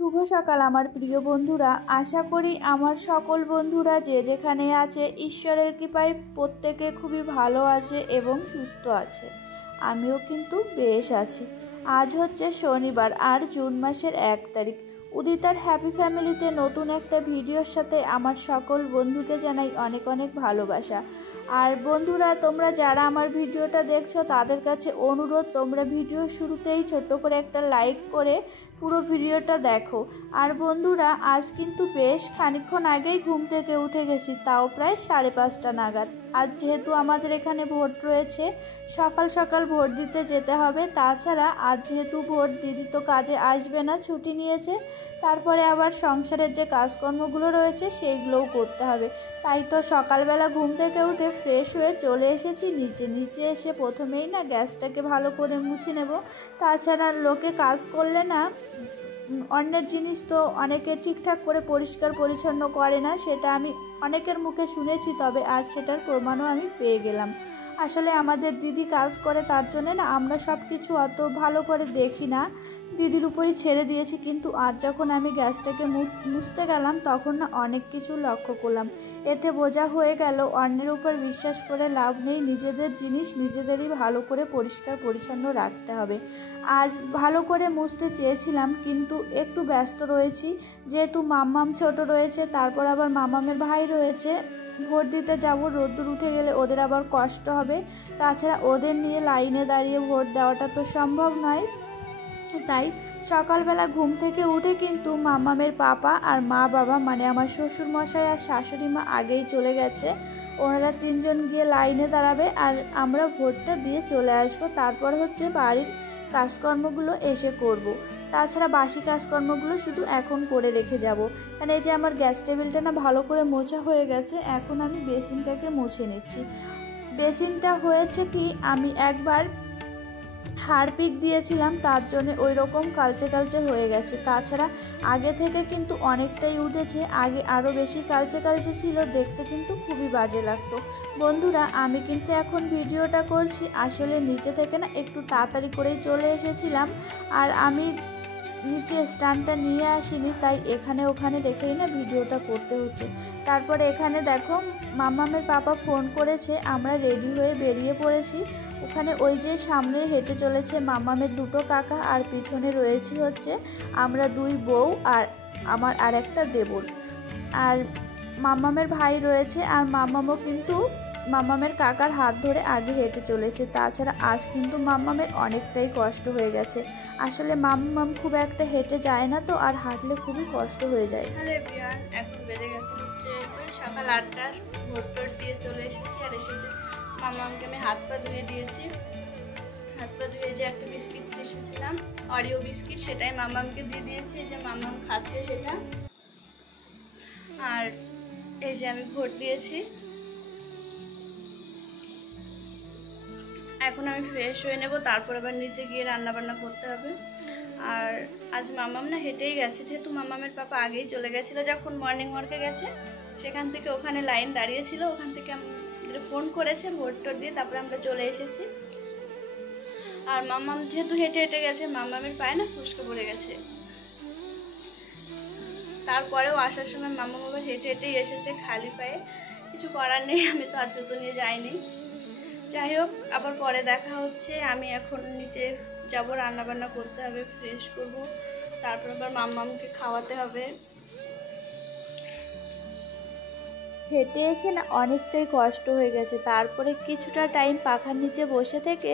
শুভ সকাল আমার প্রিয় বন্ধুরা। আশা করি আমার সকল বন্ধুরা যে যেখানে আছে ঈশ্বরের কৃপায় প্রত্যেকে খুবই ভালো আছে এবং সুস্থ আছে। আমিও কিন্তু বেশ আছি। আজ হচ্ছে শনিবার আর জুন মাসের 1 তারিখ। উদিতার হ্যাপি ফ্যামিলিতে নতুন একটা ভিডিওর সাথে আমার সকল বন্ধুকে জানাই অনেক অনেক ভালোবাসা। আর বন্ধুরা, তোমরা যারা আমার ভিডিওটা দেখছো তাদের কাছে অনুরোধ, তোমরা ভিডিও শুরুতেই ছোট্ট করে একটা লাইক করে পুরো ভিডিওটা দেখো। আর বন্ধুরা, আজ কিন্তু বেশ খানিকক্ষণ আগেই ঘুম থেকে উঠে গেছি, তাও প্রায় 5:30 নাগাদ। আজ যেহেতু আমাদের এখানে ভোট রয়েছে, সকাল সকাল ভোট দিতে যেতে হবে। তাছাড়া আজ যেহেতু ভোট, দিদি তো কাজে আসবে না, ছুটি নিয়েছে। তারপরে আবার সংসারের যে কাজকর্মগুলো রয়েছে সেইগুলোও করতে হবে। তাই তো সকালবেলা ঘুম থেকে উঠে ফ্রেশ হয়ে চলে এসেছি নিচে এসে প্রথমেই না গ্যাসটাকে ভালো করে মুছে নেব। তাছাড়া লোকে কাজ করলে না অন্যের জিনিস তো অনেকে ঠিকঠাক করে পরিষ্কার পরিচ্ছন্ন করে না, সেটা আমি অনেকের মুখে শুনেছি। তবে আজ সেটার প্রমাণও আমি পেয়ে গেলাম। আসলে আমাদের দিদি কাজ করে, তার জন্যে না আমরা সব কিছু অত ভালো করে দেখি না, দিদির উপরই ছেড়ে দিয়েছি। কিন্তু আজ যখন আমি গ্যাসটাকে মুছতে গেলাম তখন না অনেক কিছু লক্ষ্য করলাম। এতে বোঝা হয়ে গেল অন্যের উপর বিশ্বাস করে লাভ নেই, নিজেদের জিনিস নিজেদেরই ভালো করে পরিষ্কার পরিচ্ছন্ন রাখতে হবে। আজ ভালো করে মুছতে চেয়েছিলাম কিন্তু একটু ব্যস্ত রয়েছি, যেহেতু মাম্মাম ছোট রয়েছে, তারপর আবার মাম্মামের ভাই রয়েছে। ভোট দিতে যাব, রোদ্দুর উঠে গেলে ওদের আবার কষ্ট হবে। তাছাড়া ওদের নিয়ে লাইনে দাঁড়িয়ে ভোট দেওয়াটা তো সম্ভব নয়। তাই সকালবেলা ঘুম থেকে উঠে কিন্তু মাম্মামের পাপা আর মা বাবা, মানে আমার শ্বশুর মশাই আর শাশুড়ি মা আগেই চলে গেছে। ওনারা 3 জন গিয়ে লাইনে দাঁড়াবে আর আমরা ভোটটা দিয়ে চলে আসব। তারপর হচ্ছে বাড়ির কাজকর্মগুলো এসে করব। তাছাড়া বাসি কাজকর্মগুলো শুধু এখন করে রেখে যাব। কারণ এই যে আমার গ্যাস টেবিলটা না ভালো করে মোছা হয়ে গেছে, এখন আমি বেসিনটাকে মুছে নিচ্ছি। বেসিনটা হয়েছে কি, আমি একবার হারপিক দিয়েছিলাম, তার জন্য ওই রকম কালচে হয়ে গেছে। তাছাড়া আগে থেকে কিন্তু অনেকটাই উঠেছে, আগে আরও বেশি কালচে ছিল, দেখতে কিন্তু খুবই বাজে লাগতো। বন্ধুরা, আমি কিন্তু এখন ভিডিওটা করছি, আসলে নিচে থেকে না একটু তাড়াতাড়ি করেই চলে এসেছিলাম। আর আমি নিচে স্ট্যান্ডটা নিয়ে আসিনি, তাই এখানে ওখানে রেখেই না ভিডিওটা করতে হচ্ছে। তারপরে এখানে দেখো মাম্মামের পাপা ফোন করেছে, আমরা রেডি হয়ে বেরিয়ে পড়েছি। ওখানে ওই যে সামনে হেঁটে চলেছে মাম্মামের 2 কাকা, আর পিছনে রয়েছি হচ্ছে আমরা 2 বউ আর আমার আরেকটা দেবর। আর মাম্মামের ভাই রয়েছে, আর মাম্মামও কিন্তু মাম্মামের কাকার হাত ধরে আগে হেঁটে চলেছে। তাছাড়া আজ কিন্তু মাম্মামের অনেকটাই কষ্ট হয়ে গেছে। আসলে মাম্মাম খুব একটা হেঁটে যায় না তো, আর হাঁটলে খুবই কষ্ট হয়ে যায়। এখন বেজে গেছে হচ্ছে ওই সকাল 8টা, ভোট দিয়ে চলে এসেছি। আর এসেছে মাম্মামকে আমি হাত পা ধুয়ে দিয়েছি। হাত পা ধুয়ে যে একটা বিস্কিট এসেছিলাম, অরিও বিস্কিট, সেটাই মাম্মামকে দিয়ে দিয়েছি, যে মাম্মাম খাচ্ছে সেটা। আর এই যে আমি ভোট দিয়েছি। এখন আমি ফ্রেশ হয়ে নেব, তারপর আবার নিচে গিয়ে রান্নাবান্না করতে হবে। আর আজ মাম্মাম না হেঁটেই গেছে, যেহেতু মাম্মামের পাপা আগেই চলে গেছিলো, যখন মর্নিং ওয়ার্কে গেছে সেখান থেকে ওখানে লাইন দাঁড়িয়েছিল, ওখান থেকে আমাদের ফোন করেছে, ভোট দিয়ে তারপরে আমরা চলে এসেছি। আর মাম্মাম যেহেতু হেঁটে গেছে, মাম্মামের পায়ে না ফুসকে পড়ে গেছে। তারপরেও আসার সময় মাম্মাম আবার হেঁটেই এসেছে খালি পায়ে, কিছু করার নেই, আমি তো আর জুতো নিয়ে যাইনি। যাই হোক, আবার পরে দেখা হচ্ছে। আমি এখন নিচে যাব, রান্নাবান্না করতে হবে, ফ্রেশ করব, তারপর আবার মাম্মামকে খাওয়াতে হবে। হেঁটে এসে না অনেকটাই কষ্ট হয়ে গেছে। তারপরে কিছুটা টাইম পাখার নিচে বসে থেকে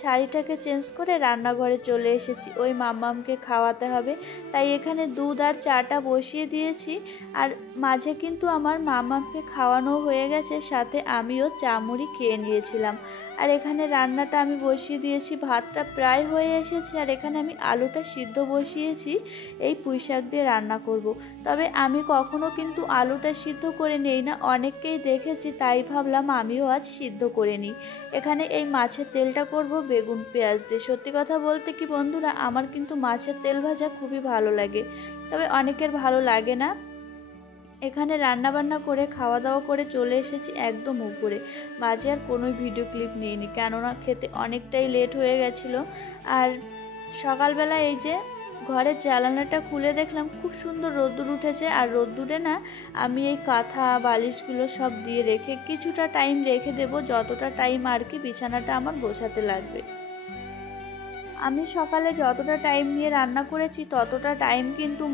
শাড়িটাকে চেঞ্জ করে রান্নাঘরে চলে এসেছি, ওই মাম্মামকে খাওয়াতে হবে। তাই এখানে দুধ আর চাটা বসিয়ে দিয়েছি। আর মাঝে কিন্তু আমার মাম্মামকে খাওয়ানো হয়ে গেছে, সাথে আমিও চা মুড়ি খেয়ে নিয়েছিলাম। আর এখানে রান্নাটা আমি বসিয়ে দিয়েছি, ভাতটা প্রায় হয়ে এসেছে। আর এখানে আমি আলুটা সিদ্ধ বসিয়েছি, এই পুঁইশাক দিয়ে রান্না করব। তবে আমি কখনো কিন্তু আলুটা সিদ্ধ করে নেই না, অনেককেই দেখেছি, তাই ভাবলাম আমিও আজ সিদ্ধ করে নিই। এখানে এই মাছের তেলটা করব বেগুন পেঁয়াজ দিয়ে। সত্যি কথা বলতে কি বন্ধুরা, আমার কিন্তু মাছের তেল ভাজা খুবই ভালো লাগে, তবে অনেকের ভালো লাগে না। এখানে রান্নাবান্না করে খাওয়া দাওয়া করে চলে এসেছি একদম উপরে। মাঝে আর কোনো ভিডিও ক্লিপ নিইনি, কেননা খেতে অনেকটাই লেট হয়ে গেছিলো। আর সকালবেলা এই যে ঘরের জানালাটা খুলে দেখলাম খুব সুন্দর রোদ্দুর উঠেছে। আর রোদ্দুরে না আমি এই কাঁথা বালিশগুলো সব দিয়ে রেখে কিছুটা টাইম রেখে দেব, যতটা টাইম আর কি বিছানাটা আমার গোছাতে লাগবে। আমি সকালে যতটা টাইম নিয়ে রান্না করেছি ততটা টাইম কিন্তু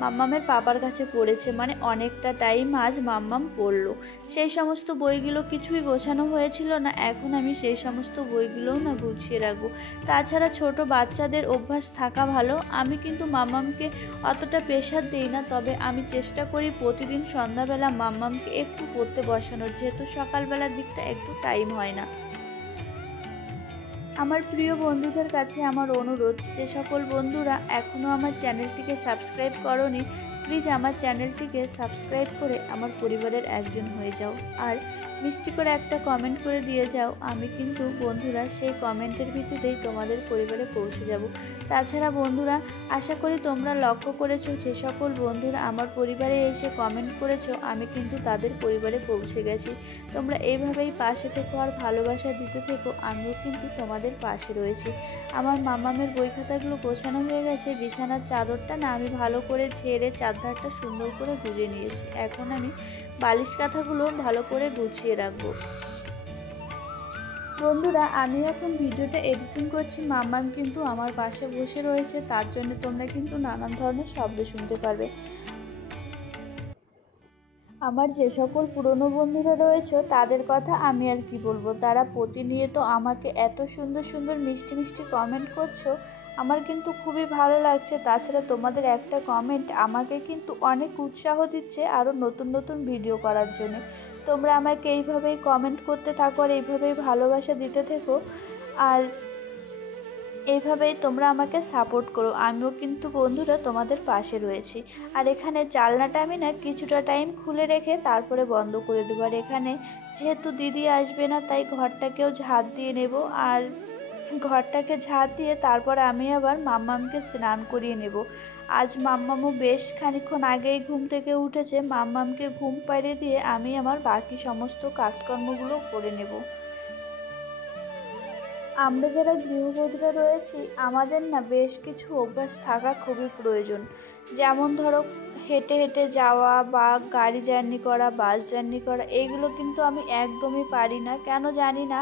মাম্মামের পাপার কাছে পড়েছে, মানে অনেকটা টাইম আজ মাম্মাম পড়লো। সেই সমস্ত বইগুলো কিছুই গোছানো হয়েছিল না, এখন আমি সেই সমস্ত বইগুলোও না গুছিয়ে রাখবো। তাছাড়া ছোট বাচ্চাদের অভ্যাস থাকা ভালো। আমি কিন্তু মাম্মামকে অতটা প্রেশার দিই না, তবে আমি চেষ্টা করি প্রতিদিন সন্ধ্যাবেলা মাম্মামকে একটু পড়তে বসানোর, যেহেতু সকালবেলার দিকটা একটু টাইম হয় না। আমার প্রিয় বন্ধুদের কাছে আমার অনুরোধ, যে সকল বন্ধুরা এখনও আমার চ্যানেলটিকে সাবস্ক্রাইব করোনি, প্লিজ আমার চ্যানেলটিকে সাবস্ক্রাইব করে আমার পরিবারের একজন হয়ে যাও, আর মিষ্টি করে একটা কমেন্ট করে দিয়ে যাও। আমি কিন্তু বন্ধুরা সেই কমেন্টের ভিত্তিতেই তোমাদের পরিবারে পৌঁছে যাব। তাছাড়া বন্ধুরা, আশা করি তোমরা লক্ষ্য করেছো, যে সকল বন্ধুরা আমার পরিবারে এসে কমেন্ট করেছো আমি কিন্তু তাদের পরিবারে পৌঁছে গেছি। তোমরা এইভাবেই পাশে থেকো আর ভালোবাসা দিতে থেকো, আমিও কিন্তু তোমাদের পাশে রয়েছি। আমার মাম্মামের বই খাতাগুলো গোছানো হয়ে গেছে। বিছানার চাদরটা না আমি ভালো করে ঝেড়ে চাদরটা সুন্দর করে গুজে নিয়েছি। এখন আমি বালিশ কাঁথাগুলো ভালো করে গুছিয়ে রাখবো। বন্ধুরা, আমি এখন ভিডিওটা এডিটিং করছি, মাম্মাম কিন্তু আমার পাশে বসে রয়েছে, তার জন্য তোমরা কিন্তু নানান ধরনের শব্দ শুনতে পারবে। আমার যে সকল পুরনো বন্ধুরা রয়েছে তাদের কথা আমি আর কি বলবো, তারা প্রতিনিয়ত আমাকে এত সুন্দর সুন্দর মিষ্টি মিষ্টি কমেন্ট করছো, আমার কিন্তু খুবই ভালো লাগছে। তাছাড়া তোমাদের একটা কমেন্ট আমাকে কিন্তু অনেক উৎসাহ দিচ্ছে আরও নতুন নতুন ভিডিও করার জন্য। তোমরা আমাকে এইভাবেই কমেন্ট করতে থাকো আর এইভাবেই ভালোবাসা দিতে থেকো, আর এইভাবেই তোমরা আমাকে সাপোর্ট করো। আমিও কিন্তু বন্ধুরা তোমাদের পাশে রয়েছি। আর এখানে জানলাটা আমি না কিছুটা টাইম খুলে রেখে তারপরে বন্ধ করে দেবো। আর এখানে যেহেতু দিদি আসবে না, তাই ঘরটাকেও ঝাড় দিয়ে নেব। আর ঘরটাকে ঝাড় দিয়ে তারপরে আমি আবার মাম্মামকে স্নান করিয়ে নেব। আজ মাম্মামও বেশ খানিকক্ষণ আগেই ঘুম থেকে উঠেছে। মাম্মামকে ঘুম পাড়িয়ে দিয়ে আমি আমার বাকি সমস্ত কাজকর্মগুলো করে নেব। আমরা যারা গৃহবধূরা রয়েছি, আমাদের না বেশ কিছু অভ্যাস থাকা খুবই প্রয়োজন। যেমন ধরো, হেঁটে হেঁটে যাওয়া বা গাড়ি জার্নি করা, বাস জার্নি করা, এইগুলো কিন্তু আমি একদমই পারি না, কেন জানি না।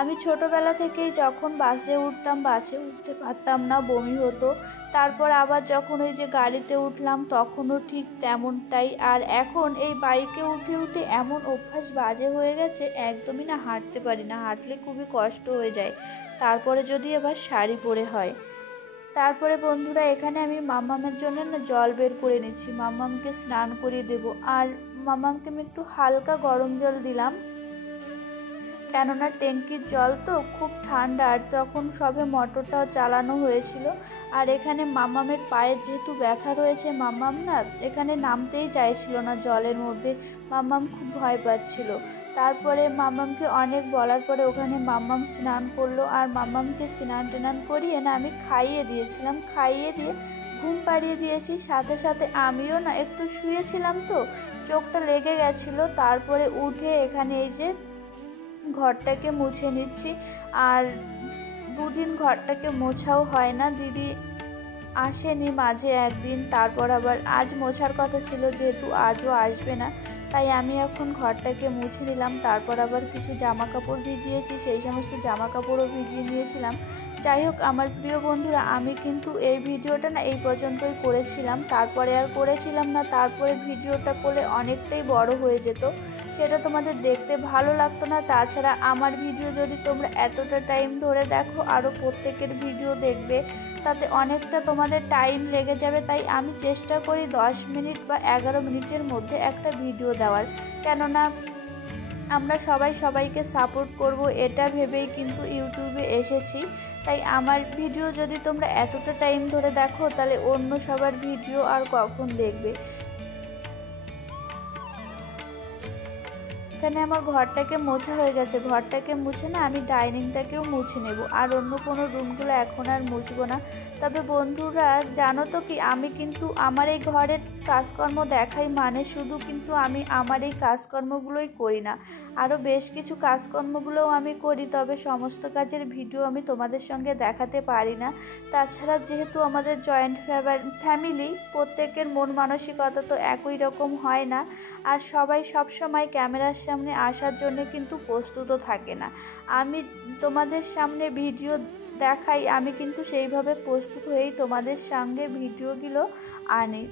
আমি ছোটোবেলা থেকেই যখন বাসে উঠতাম, বাসে উঠতে পারতাম না, বমি হতো। তারপর আবার যখন ওই যে গাড়িতে উঠলাম তখনও ঠিক তেমনটাই। আর এখন এই বাইকে উঠে উঠে এমন অভ্যাস বাজে হয়ে গেছে, একদমই না হাঁটতে পারি না, হাঁটলে খুবই কষ্ট হয়ে যায়, তারপরে যদি আবার শাড়ি পরে হয়। তারপরে বন্ধুরা, এখানে আমি মাম্মামের জন্য না জল বের করে নিচ্ছি, মাম্মামকে স্নান করিয়ে দেব। আর মাম্মামকে আমি একটু হালকা গরম জল দিলাম, কেননা ট্যাঙ্কির জল তো খুব ঠান্ডা, আর তখন সবে মোটরটাও চালানো হয়েছিল। আর এখানে মাম্মামের পায়ের যেহেতু ব্যথা রয়েছে, মাম্মাম না এখানে নামতেই চাইছিল না জলের মধ্যে, মাম্মাম খুব ভয় পাচ্ছিল। তারপরে মাম্মামকে অনেক বলার পরে ওখানে মাম্মাম স্নান করলো। আর মাম্মামকে স্নান টান করিয়ে না আমি খাইয়ে দিয়েছিলাম, খাইয়ে দিয়ে ঘুম পাড়িয়ে দিয়েছি। সাথে সাথে আমিও না একটু শুয়েছিলাম, তো চোখটা লেগে গেছিলো। তারপরে উঠে এখানে এই যে ঘরটাকে মুছে নিচ্ছি। আর দুদিন ঘরটাকে মোছাও হয় না, দিদি আসেনি মাঝে একদিন, তারপর আবার আজ মোছার কথা ছিল, যেহেতু আজও আসবে না, তাই আমি এখন ঘরটাকে মুছে নিলাম। তারপর আবার কিছু জামা কাপড় ভিজিয়েছি, সেই সমস্ত জামা কাপড়ও ভিজিয়ে নিয়েছিলাম। যাই হোক আমার প্রিয় বন্ধুরা, আমি কিন্তু এই ভিডিওটা না এই পর্যন্তই করেছিলাম, তারপরে আর করেছিলাম না। তারপরে ভিডিওটা করলে অনেকটাই বড় হয়ে যেত, সেটা তোমাদের দেখতে ভালো লাগতো না। তাছাড়া আমার ভিডিও যদি তোমরা এতটা টাইম ধরে দেখো, আরও প্রত্যেকের ভিডিও দেখবে, তাতে অনেকটা তোমাদের টাইম লেগে যাবে। তাই আমি চেষ্টা করি 10 মিনিট বা 11 মিনিটের মধ্যে একটা ভিডিও দেওয়ার, কেননা আমরা সবাই সবাইকে সাপোর্ট করব এটা ভেবেই কিন্তু ইউটিউবে এসেছি। তাই আমার ভিডিও যদি তোমরা এতটা টাইম ধরে দেখো, তাহলে অন্য সবার ভিডিও আর কখন দেখবে। এখানে আমার ঘরটাকে মোছা হয়ে গেছে, ঘরটাকে মুছে না আমি ডাইনিংটাকেও মুছে নেব, আর অন্য কোনো রুমগুলো এখন আর মুছবো না। তবে বন্ধুরা জানো তো কি, আমি কিন্তু আমার এই ঘরের কাজকর্ম দেখাই মানে শুধু কিন্তু আমি আমার এই কাজকর্মগুলোই করি না, আরও বেশ কিছু কাজকর্মগুলোও আমি করি, তবে সমস্ত কাজের ভিডিও আমি তোমাদের সঙ্গে দেখাতে পারি না। তাছাড়া যেহেতু আমাদের জয়েন্ট ফ্যামিলি, প্রত্যেকের মন মানসিকতা তো একই রকম হয় না, আর সবাই সব সময় ক্যামেরার সামনে আসার জন্য কিন্তু প্রস্তুতও থাকে না। আমি তোমাদের সামনে ভিডিও দেখাই, আমি কিন্তু সেইভাবে প্রস্তুত হয়েই তোমাদের সঙ্গে ভিডিওগুলো আনি।